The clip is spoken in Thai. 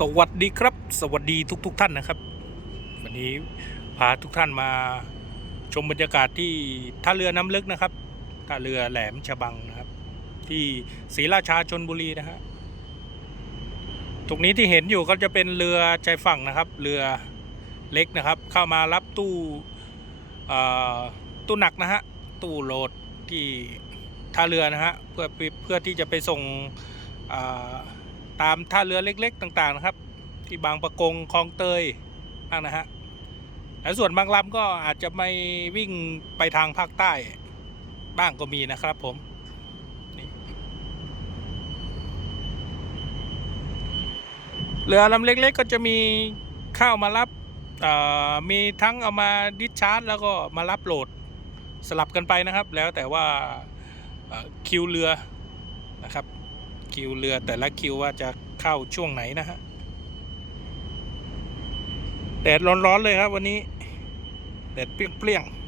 สวัสดีครับ สวัสดีทุกๆทท่านนะครับ วันนี้พาทุกท่านมาชมบรรยากาศที่ท่าเรือน้ำลึกนะครับท่าเรือแหลมฉบังนะครับ ที่ศรีราชาชนบุรีนะฮะตรงนี้ที่เห็นอยู่ก็จะเป็นเรือใจฝั่งนะครับ เรือเล็กนะครับ เข้ามารับตู้อ่อตู้หนักนะฮะตู้โหลดที่ท่าเรือนะฮะเพื่อเพื่อที่จะไปส่งอ่า ตามท่าเรือเล็ก ๆ ต่างๆนะครับ ที่บางประกงคลองเตยบ้างนะฮะและส่วนบางลำก็อาจจะไม่วิ่งไปทางภาคใต้บ้างก็มีนะครับผมเรือลำเล็ก ๆ ก็จะมีเข้ามารับมีทั้งเอามาดิชาร์จ แล้วก็มารับโหลดสลับกันไปนะครับ แล้วแต่ว่าคิวเรือนะครับ คิวเรือแต่ละคิวว่าจะเข้าช่วงไหนนะฮะแดดร้อนๆเลยครับวันนี้ แดดเปรี้ยงๆ